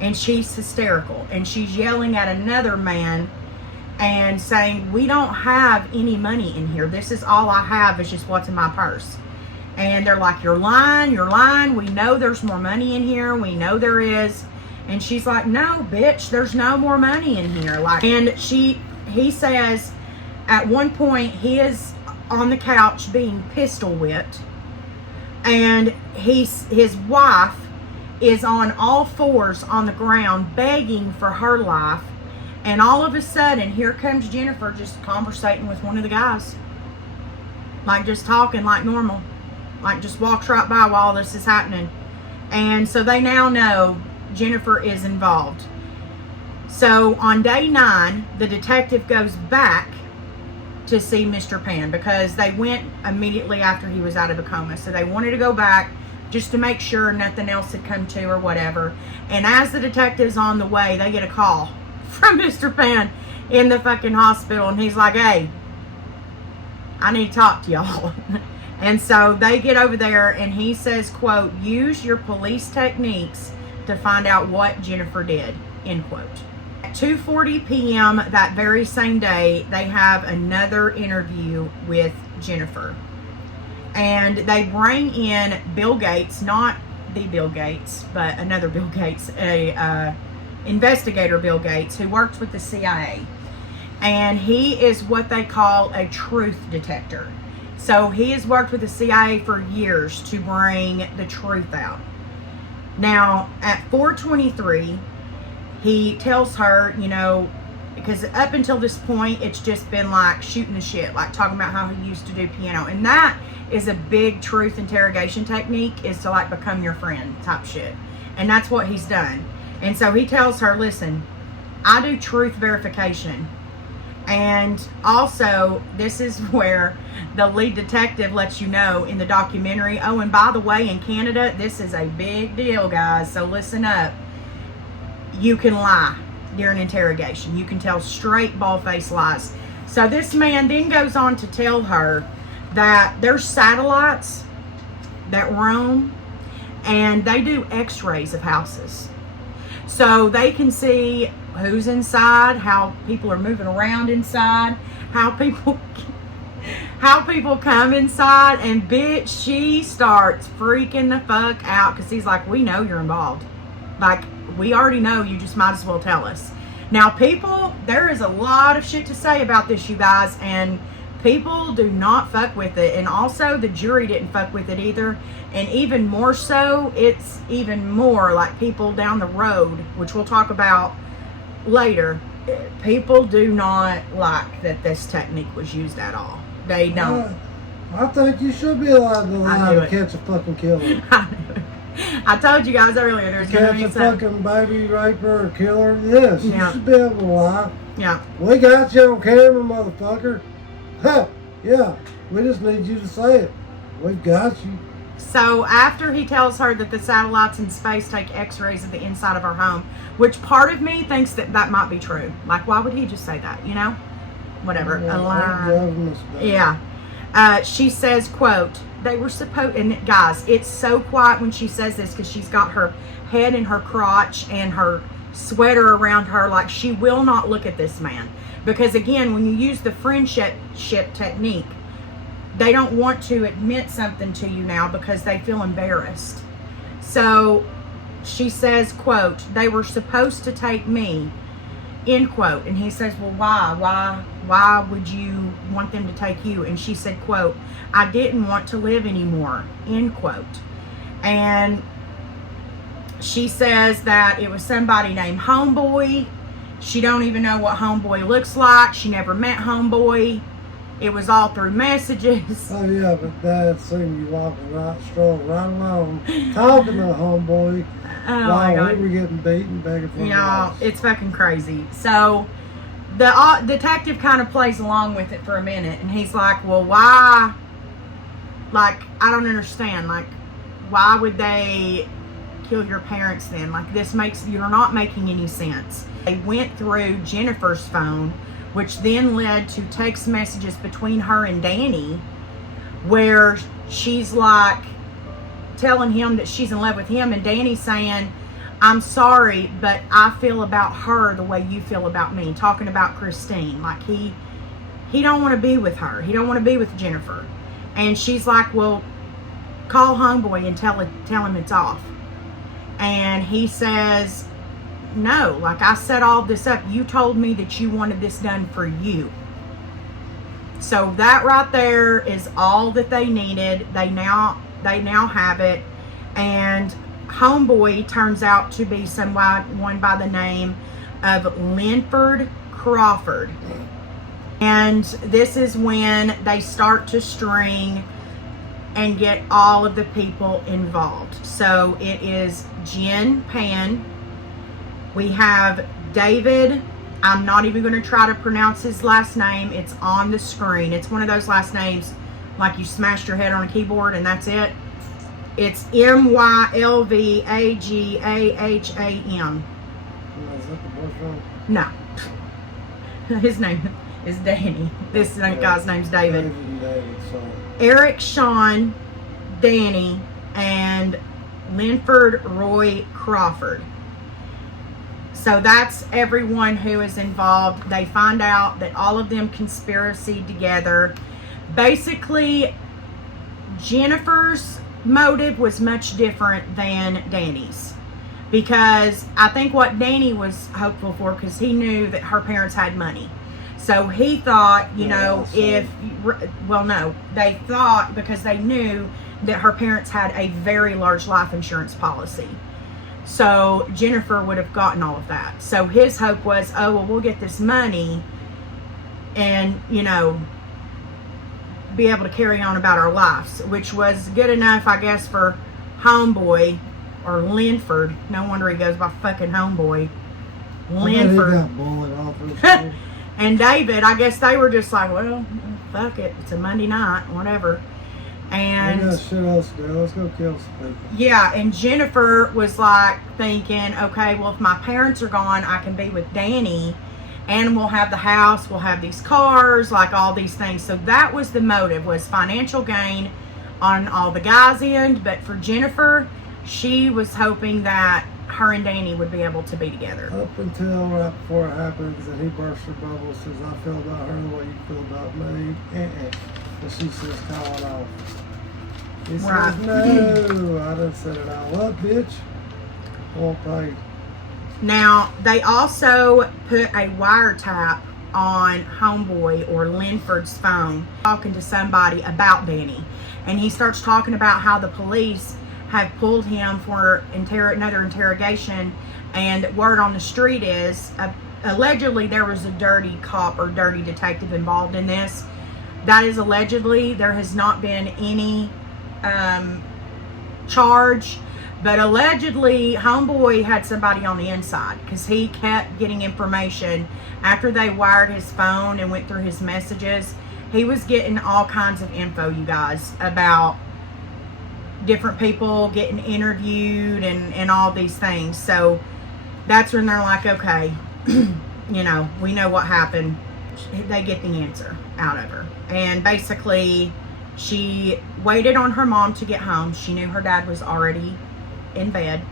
and she's hysterical, and she's yelling at another man and saying, we don't have any money in here. This is all I have, is just what's in my purse. And they're like, you're lying. We know there's more money in here. We know there is. And she's like, no, bitch, there's no more money in here. Like, and he says at one point he is on the couch being pistol whipped, and his wife is on all fours on the ground begging for her life. And all of a sudden, here comes Jennifer just conversating with one of the guys. Like, just talking like normal. Like, just walks right by while this is happening. And so they now know Jennifer is involved. So on day 9, the detective goes back to see Mr. Pan, because they went immediately after he was out of a coma. So they wanted to go back just to make sure nothing else had come to or whatever. And as the detective's on the way, they get a call from Mr. Pan in the fucking hospital, and he's like, hey, I need to talk to y'all. And so they get over there, and he says, quote, use your police techniques to find out what Jennifer did, end quote. At 2:40 p.m. that very same day, they have another interview with Jennifer. And they bring in Bill Gates, not the Bill Gates, but another Bill Gates, investigator Bill Gates, who works with the CIA. And he is what they call a truth detector. So he has worked with the CIA for years to bring the truth out. Now, at 4:23, he tells her, you know, because up until this point, it's just been like shooting the shit, like talking about how he used to do piano. And that is a big truth interrogation technique, is to like become your friend type shit. And that's what he's done. And so he tells her, listen, I do truth verification. And also, this is where the lead detective lets you know in the documentary, oh, and by the way, in Canada, this is a big deal, guys, so listen up. You can lie during interrogation. You can tell straight bald-faced lies. So this man then goes on to tell her that there's satellites that roam, and they do x-rays of houses. So they can see who's inside, how people are moving around inside, how people come inside, and bitch, she starts freaking the fuck out because he's like, we know you're involved. Like, we already know, you just might as well tell us. Now, people, there is a lot of shit to say about this, you guys, and people do not fuck with it. And also, the jury didn't fuck with it either. And even more so, it's even more like people down the road, which we'll talk about later. People do not like that this technique was used at all. They don't. I think you should be allowed to lie to catch a fucking killer. I told you guys earlier there's going to be catch a fucking baby raper or killer. Yes, you should be able to lie. Yeah. We got you on camera, motherfucker. Huh. Yeah. We just need you to say it. We've got you. So after he tells her that the satellites in space take x-rays of the inside of her home, which part of me thinks that that might be true. Like, why would he just say that, you know? Whatever. A lie. Yeah. She says, quote, they were supposed, and guys, it's so quiet when she says this because she's got her head in her crotch and her sweater around her, like she will not look at this man. Because again, when you use the friendship technique, they don't want to admit something to you now because they feel embarrassed. So she says, quote, they were supposed to take me, end quote. And he says, well, why would you want them to take you? And she said, quote, I didn't want to live anymore, end quote. And she says that it was somebody named Homeboy. She don't even know what Homeboy looks like. She never met Homeboy. It was all through messages. Oh yeah, but Dad seen you walking strolling right along, talking to Homeboy while we were getting beaten, begging for y'all, it's fucking crazy. So the detective kind of plays along with it for a minute, and he's like, well, why? Like, I don't understand. Like, why would they kill your parents then? Like, you're not making any sense. They went through Jennifer's phone, which then led to text messages between her and Danny, where she's like telling him that she's in love with him, and Danny's saying, I'm sorry, but I feel about her the way you feel about me, talking about Christine. Like, he don't want to be with her. He don't want to be with Jennifer. And she's like, well, call Homeboy and tell him it's off. And he says, no, like, I set all this up. You told me that you wanted this done for you. So that right there is all that they needed. They now have it. And Homeboy turns out to be someone by the name of Linford Crawford. And this is when they start to string and get all of the people involved. So it is Jen Pan. We have David. I'm not even going to try to pronounce his last name. It's on the screen. It's one of those last names like you smashed your head on a keyboard and that's it. It's Mylvagaham. Is that the boyfriend? No. His name is Danny. This guy's name's David. Eric, Sean, Danny, and Linford Roy Crawford. So that's everyone who is involved. They find out that all of them conspiracy together. Basically, Jennifer's motive was much different than Danny's. Because I think what Danny was hopeful for, because he knew that her parents had money. So he thought, they thought because they knew that her parents had a very large life insurance policy. So Jennifer would have gotten all of that. So his hope was, oh, well, we'll get this money and, be able to carry on about our lives, which was good enough, I guess, for Homeboy or Linford. No wonder he goes by fucking Homeboy. Linford. And David, I guess they were just like, well, fuck it. It's a Monday night, whatever. And we got shit else to do. Let's go kill some people. yeah, and Jennifer was like thinking, okay, well, if my parents are gone, I can be with Danny and we'll have the house, we'll have these cars, like all these things. So that was the motive, was financial gain on all the guys' end. But for Jennifer, she was hoping that her and Danny would be able to be together. Up until right before it happens, and he bursts her bubble, says, I feel about her the way you feel about me. And she says, call it off. He Right. says, no, I done set it all up, bitch. Won't pay. Now, they also put a wiretap on Homeboy or Linford's phone, talking to somebody about Danny. And he starts talking about how the police have pulled him for another interrogation, and word on the street is allegedly there was a dirty cop or dirty detective involved in this. That is allegedly. There has not been any charge, but allegedly Homeboy had somebody on the inside, because he kept getting information after they wired his phone and went through his messages. He was getting all kinds of info, you guys, about different people getting interviewed and all these things. So that's when they're like, okay, you know, we know what happened. They get the answer out of her. And basically, she waited on her mom to get home. She knew her dad was already in bed.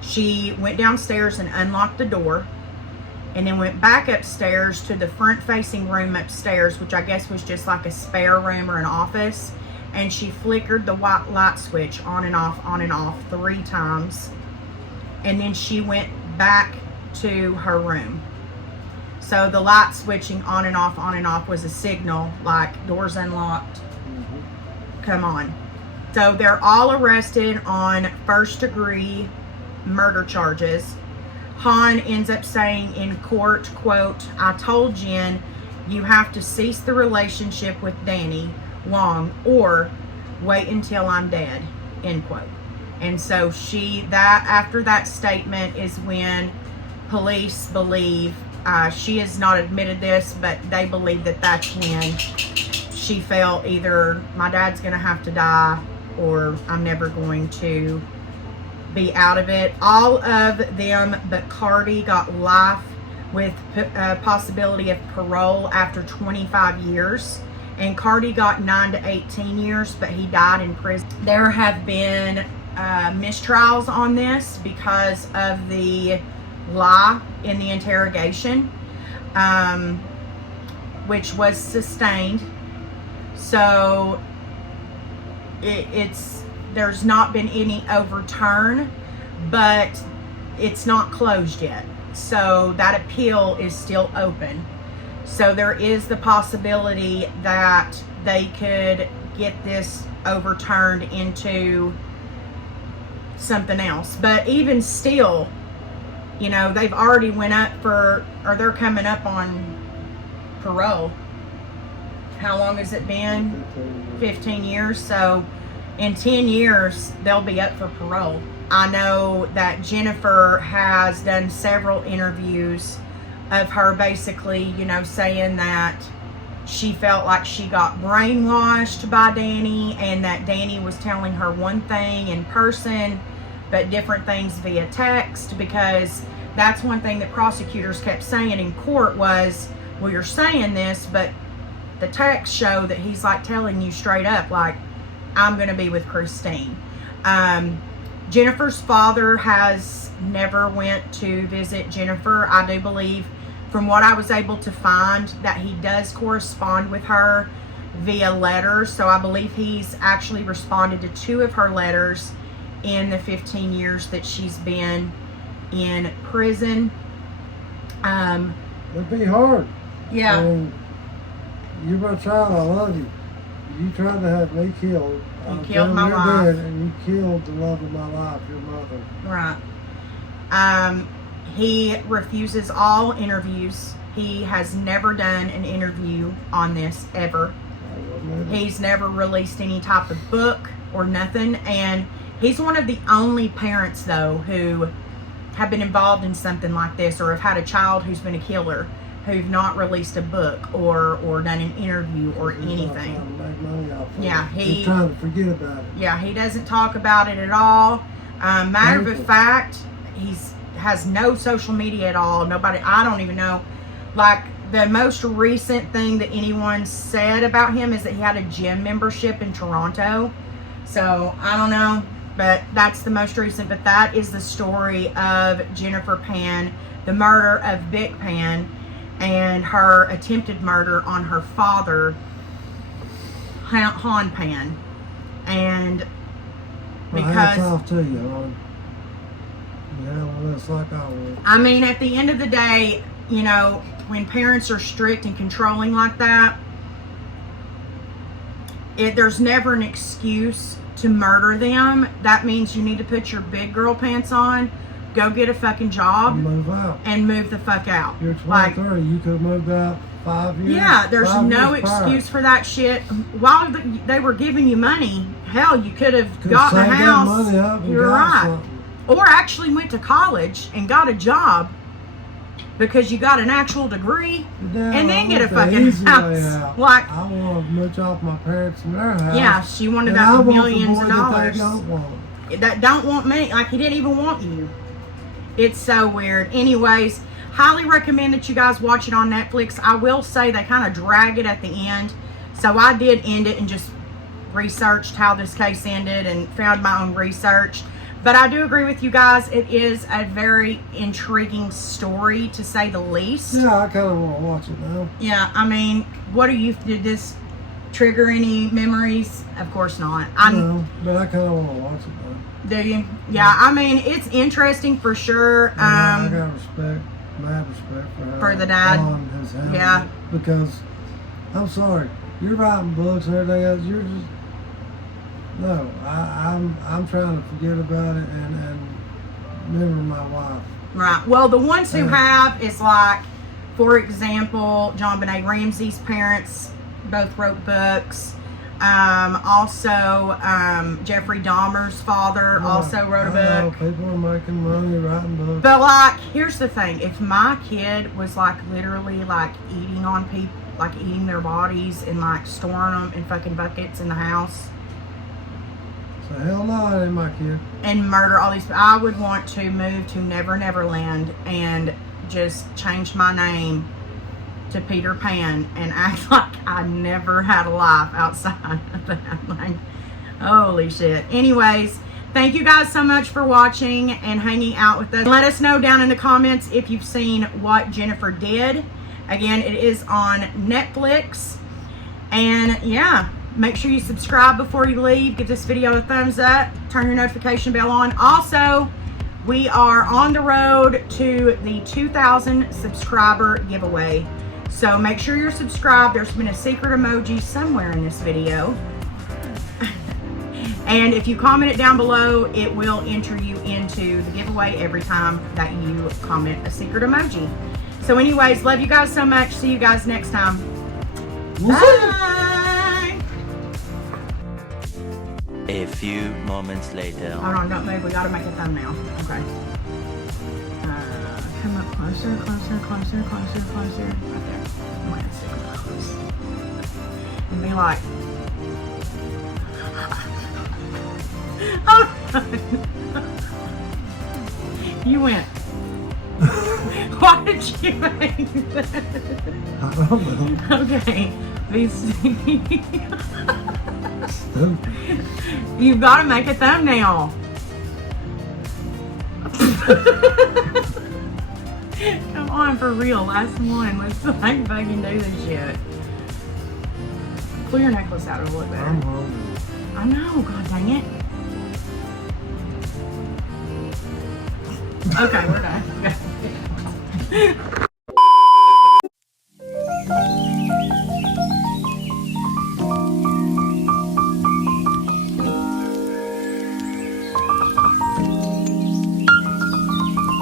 She went downstairs and unlocked the door, and then went back upstairs to the front-facing room upstairs, which I guess was just like a spare room or an office. And she flickered the white light switch on and off 3 times. And then she went back to her room. So the light switching on and off was a signal, like doors unlocked. Come on. So they're all arrested on first-degree murder charges. Han ends up saying in court, quote, I told Jen you have to cease the relationship with Danny Long or wait until I'm dead, end quote. And so after that statement is when police believe, she has not admitted this, but they believe that that's when she felt either my dad's gonna have to die or I'm never going to be out of it. All of them but Cardi got life with possibility of parole after 25 years. And Cardi got 9 to 18 years, but he died in prison. There have been mistrials on this because of the lie in the interrogation, which was sustained. So there's not been any overturn, but it's not closed yet. So that appeal is still open. So there is the possibility that they could get this overturned into something else. But even still, you know, they've already went up or they're coming up on parole. How long has it been? 15 years. So in 10 years, they'll be up for parole. I know that Jennifer has done several interviews of her basically, you know, saying that she felt like she got brainwashed by Danny, and that Danny was telling her one thing in person but different things via text, because that's one thing that prosecutors kept saying in court was, well, you're saying this, but the texts show that he's like telling you straight up, like, I'm going to be with Christine. Jennifer's father has never went to visit Jennifer. I do believe, from what I was able to find, that he does correspond with her via letters. So I believe he's actually responded to 2 of her letters in the 15 years that she's been in prison. It'd be hard. Yeah. You're my child, I love you. You tried to have me killed. You killed my life. Dead, and you killed the love of my life, your mother. Right. He refuses all interviews. He has never done an interview on this ever. He's never released any type of book or nothing. And he's one of the only parents, though, who have been involved in something like this or have had a child who's been a killer, who've not released a book or done an interview or He's not trying anything. to make money off of Yeah, it. He's trying to forget about it. Yeah, he doesn't talk about it at all. Matter of Painful. fact, has no social media at all. Nobody, I don't even know. Like, the most recent thing that anyone said about him is that he had a gym membership in Toronto. So, I don't know, but that's the most recent. But that is the story of Jennifer Pan, the murder of Vic Pan, and her attempted murder on her father, Han Pan. And Well, hats because, off to you, hon. You handle this like I would. I mean, at the end of the day, you know, when parents are strict and controlling like that, there's never an excuse to murder them. That means you need to put your big girl pants on, go get a fucking job, Move out. and move the fuck out. You're Like, 23. You could have moved out 5 years. yeah, there's 5 no years prior. excuse for that shit. While they were giving you money, hell, you could have Could've gotten a saved that house. money up and You're got right. something. Or actually went to college and got a job because you got an actual degree, Yeah, and then I get a went the fucking easy way house. out. Like, I want to mooch off my parents and their house. yeah, she wanted and that I for want the millions boy of that dollars. They don't want. That don't want me. Like, he didn't even want you. It's so weird. Anyways, highly recommend that you guys watch it on Netflix. I will say they kind of drag it at the end. So I did end it and just researched how this case ended and found my own research. But I do agree with you guys. It is a very intriguing story, to say the least. Yeah, I kind of want to watch it now. Yeah, I mean, did this trigger any memories? Of course not. No, but I kind of want to watch it now. Do you? Yeah, I mean, it's interesting for sure. I got mad respect for her. For the dad? On his handle Yeah. it, because, I'm sorry, you're writing books and everything else, you're just, no, I'm trying to forget about it and remember my wife. Right. Well, the ones who Yeah. have is like, for example, John Benet Ramsey's parents both wrote books. Also, Jeffrey Dahmer's father also wrote a book. People are making money writing books. But like, here's the thing: if my kid was like literally like eating on people, like eating their bodies and like storing them in fucking buckets in the house So hell no, that ain't my kid. and murder all these, I would want to move to Never Never Land and just change my name to Peter Pan and act like I never had a life outside of that. Like, holy shit. Anyways, thank you guys so much for watching and hanging out with us. Let us know down in the comments if you've seen What Jennifer Did. Again, it is on Netflix. And yeah, make sure you subscribe before you leave. Give this video a thumbs up. Turn your notification bell on. Also, we are on the road to the 2,000 subscriber giveaway. So make sure you're subscribed. There's been a secret emoji somewhere in this video. And if you comment it down below, it will enter you into the giveaway every time that you comment a secret emoji. So anyways, love you guys so much. See you guys next time. Bye. A few moments later. Hold on, don't move. We gotta make a thumbnail. Okay. Come up closer, closer, closer, closer, closer. Right there. I'm gonna stick close. And be like, oh, you went. Why did you make that? I don't know. Okay. You've got to make a thumbnail. Come on, for real. Last one. Let's like fucking do this shit. Pull your necklace out. It'll look better. I'm hungry. I know. God dang it. Okay, we're done.